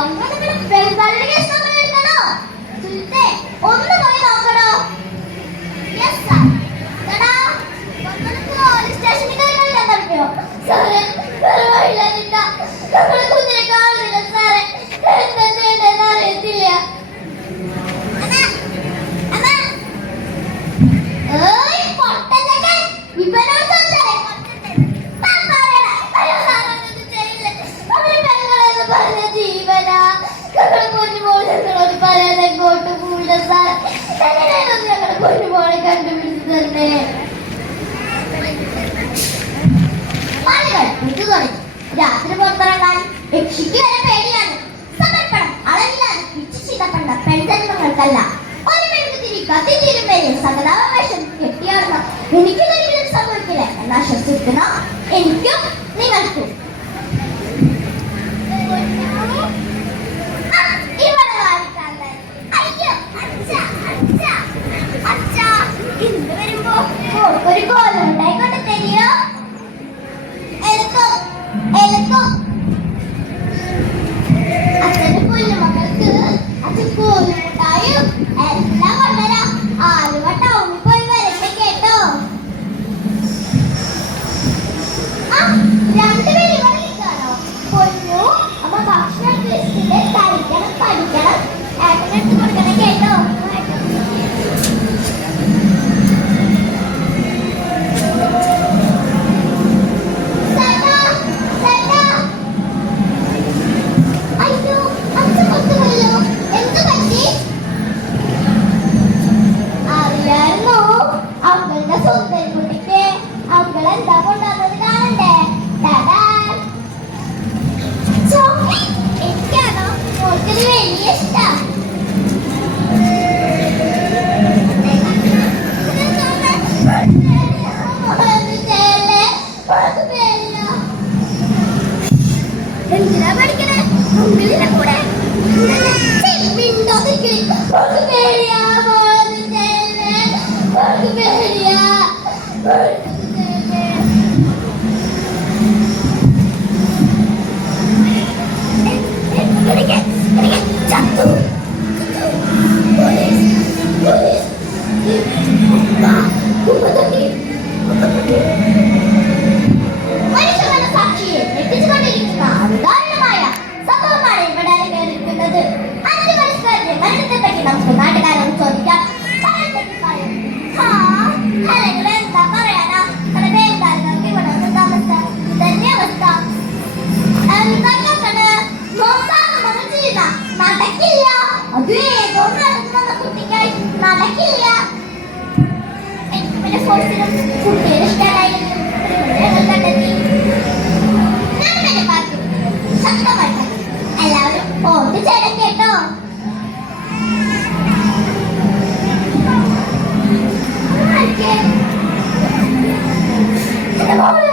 ഒന്ന് പോയി നോക്കണോ? Yes sir. എടാ പോലീസ് സ്റ്റേഷനിൽ കയറിയോ? സാറേ അറിയില്ല, നമ്മളെ കുഞ്ഞിനെ കാണുന്നില്ല സാറേ, എന്താ ചെയ്യേണ്ടതെന്ന് അറിയത്തില്ല. രാത്രി പുറത്തിറങ്ങാൻ രക്ഷിക്ക് വരെ പേടിയാണ്. സമർപ്പണം അളവില്ലാതെ പിച്ചിതപ്പെട്ട പെൺജന്മങ്ങൾക്കല്ല. ഒരു പെൺകുത്തിരി കത്തിത്തീരും വരെ സകലാവകാശം കെട്ടിയാടുന്ന എനിക്ക് ഒരിക്കലും സംഭവിക്കില്ല എന്ന് ആശ്വസിക്കുന്ന എനിക്കും നിങ്ങൾക്കും. ഇന്ന് വരുമ്പോ ഒരു കോലം ഉണ്ടായിക്കൊണ്ട് തരിയോ? അച്ഛന്റെ കുഞ്ഞുമക്കൾക്ക് അച്ഛൻ കോലുമുട്ടായും എല്ലാം കൊണ്ടുവരാം. ആലുവ ടൗണിൽ പോയി വരട്ടെ കേട്ടോ. രണ്ടുപേരും ഇവിടെ നിൽക്കാണോ? പൊന്നു അമ്മ ഭക്ഷണം ലിസ്റ്റില് കഴിക്കണം, പഠിക്കണം, ഏട്ടനെടുത്ത് കൊടുക്കണം കേട്ടോ. എല്ലാവരും ഓർത്ത് ചേട്ടൻ കേട്ടോ. മോളെ